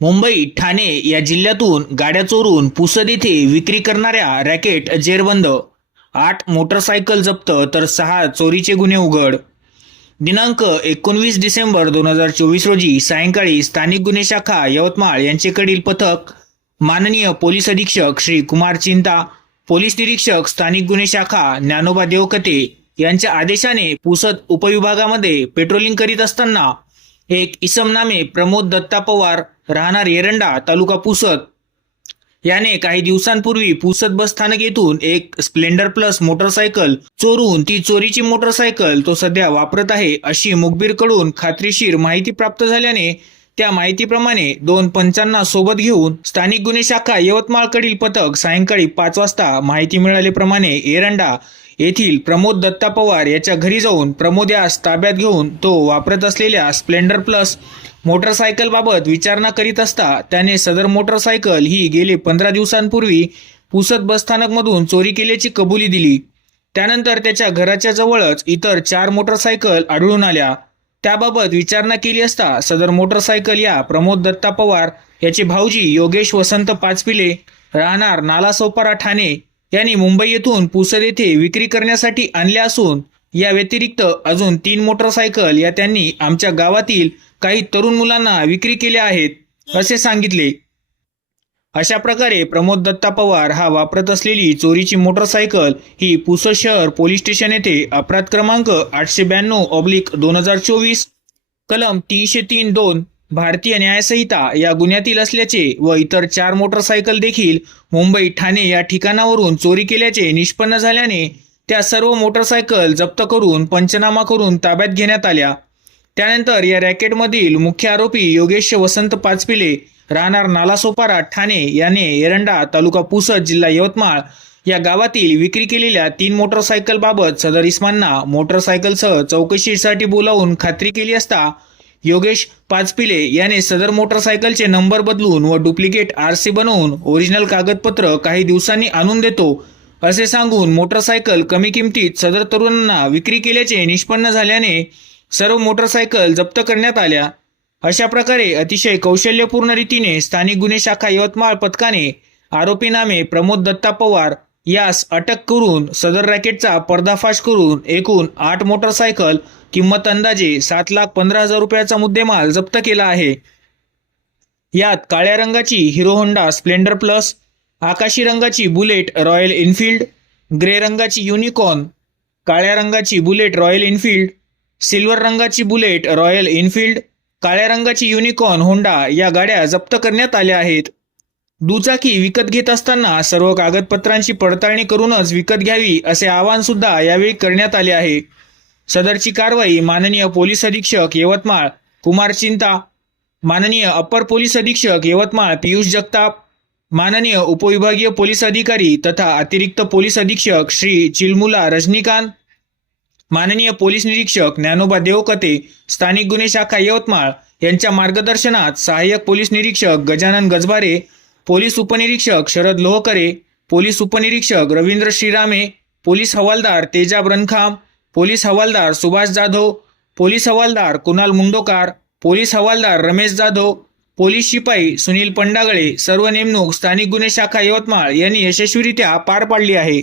मुंबई ठाणे या जिल्ह्यातून गाड्या चोरून पुसद येथे विक्री करणाऱ्या रॅकेट जेरबंद. आठ मोटरसायकल जप्त तर सहा चोरीचे गुन्हे उघड. दिनांक एकोणवीस डिसेंबर दोन हजार चोवीस रोजी सायंकाळी स्थानिक गुन्हे शाखा यवतमाळ यांचेकडील पथक माननीय पोलीस अधीक्षक श्री कुमार चिंता पोलीस निरीक्षक स्थानिक गुन्हे शाखा ज्ञानोबा देवकते यांच्या आदेशाने पुसद उपविभागामध्ये पेट्रोलिंग करीत असताना एक इसम नामे प्रमोद दत्ता पवार राहणार एरंडा तालुका पुसद. याने काही दिवसांपूर्वी पुसद बस स्थानक येथून एक स्प्लेंडर प्लस मोटरसायकल चोरून ती चोरीची मोटरसायकल तो सध्या वापरत आहे अशी मुखबीरकडून खात्रीशीर माहिती प्राप्त झाल्याने त्या माहितीप्रमाणे दोन पंचांना सोबत घेऊन स्थानिक गुन्हे शाखा यवतमाळकडील पथक सायंकाळी पाच वाजता माहिती मिळाल्याप्रमाणे एरंडा येथील प्रमोद दत्ता पवार याच्या घरी जाऊन प्रमोद यास ताब्यात घेऊन तो वापरत असलेल्या स्प्लेंडर प्लस मोटरसायकलबाबत विचारणा करीत असता त्याने सदर मोटरसायकल ही गेले पंधरा दिवसांपूर्वी पुसद बसस्थानकमधून चोरी केल्याची कबुली दिली. त्यानंतर त्याच्या घराच्या जवळच इतर चार मोटरसायकल आढळून आल्या. त्याबाबत विचारणा केली असता सदर मोटरसायकल या प्रमोद दत्ता पवार याचे भाऊजी योगेश वसंत पाचपिले राहणार नालासोपारा ठाणे यांनी मुंबई येथून पुसद येथे विक्री करण्यासाठी आणल्या असून या व्यतिरिक्त अजून तीन मोटरसायकल या त्यांनी आमच्या गावातील काही तरुण मुलांना विक्री केल्या आहेत असे सांगितले. अशा प्रकारे प्रमोद दत्ता पवार हा वापरत असलेली चोरीची मोटरसायकल ही पुसद शहर पोलीस स्टेशन येथे अपराध क्रमांक आठशे ब्याण्णव ऑब्लिक दोन हजार चोवीस कलम तीनशे तीन दोन भारतीय न्यायसंहिता या गुन्ह्यातील असल्याचे व इतर चार मोटरसायकल देखील मुंबई ठाणे या ठिकाणावरून चोरी केल्याचे निष्पन्न झाल्याने त्या सर्व मोटरसायकल जप्त करून पंचनामा करून ताब्यात घेण्यात आल्या. त्यानंतर या रॅकेटमधील मुख्य आरोपी योगेश वसंत पाचपिले राहणार नालासोपारा ठाणे याने एरंडा तालुका पुसद जिल्हा यवतमाळ या गावातील विक्री केलेल्या तीन मोटरसायकल बाबत सदर इस्मांना मोटरसायकलसह चौकशीसाठी बोलावून खात्री केली असता योगेश पाचपिले याने सदर मोटरसायकलचे नंबर बदलून व डुप्लिकेट आरसी बनवून ओरिजिनल कागदपत्र काही दिवसांनी आणून देतो असे सांगून मोटरसायकल कमी किमतीत सदर तरुणांना विक्री केल्याचे निष्पन्न झाल्याने सर्व मोटरसायकल जप्त करण्यात आल्या. अशा प्रकारे अतिशय कौशल्यपूर्ण रीतीने स्थानिक गुन्हे शाखा यवतमाळ पथकाने आरोपी नामे प्रमोद दत्ता पवार यास अटक करून सदर रॅकेटचा पर्दाफाश करून एकूण आठ मोटरसायकल किंमत अंदाजे सात लाख पंधरा हजार रुपयाचा मुद्देमाल जप्त केला आहे. यात काळ्या रंगाची हिरो होंडा स्प्लेंडर प्लस आकाशी रंगाची बुलेट रॉयल एनफिल्ड ग्रे रंगाची युनिकॉर्न काळ्या रंगाची बुलेट रॉयल एनफिल्ड सिल्वर रंगाची बुलेट रॉयल एनफिल्ड काळ्या रंगाची युनिकॉर्न होंडा या गाड्या जप्त करण्यात आल्या आहेत. दुचाकी विकत घेत असताना सर्व कागदपत्रांची पडताळणी करूनच विकत घ्यावी असे आवाहन सुद्धा यावेळी करण्यात आले आहे. सदरची कारवाई माननीय पोलीस अधीक्षक यवतमाळ कुमार चिंता माननीय अप्पर पोलीस अधीक्षक यवतमाळ पियुष जगताप माननीय उपविभागीय पोलीस अधिकारी तथा अतिरिक्त पोलीस अधीक्षक श्री चिलमुला रजनीकांत माननीय पोलीस निरीक्षक ज्ञानोबा देवकते स्थानिक गुन्हे शाखा यवतमाळ यांच्या मार्गदर्शनात सहाय्यक पोलीस निरीक्षक गजानन गजबारे पोलीस उपनिरीक्षक शरद लोहकरे पोलीस उपनिरीक्षक रवींद्र श्रीरामे पोलीस हवालदार तेजाब ब्रनखाम पोलीस हवालदार सुभाष जाधव पोलीस हवालदार कुणाल मुंडोकार पोलीस हवालदार रमेश जाधव पोलीस शिपाई सुनील पंडागळे सर्व नेमणूक स्थानिक गुन्हे शाखा यवतमाळ यांनी यशस्वीरित्या पार पाडली आहे.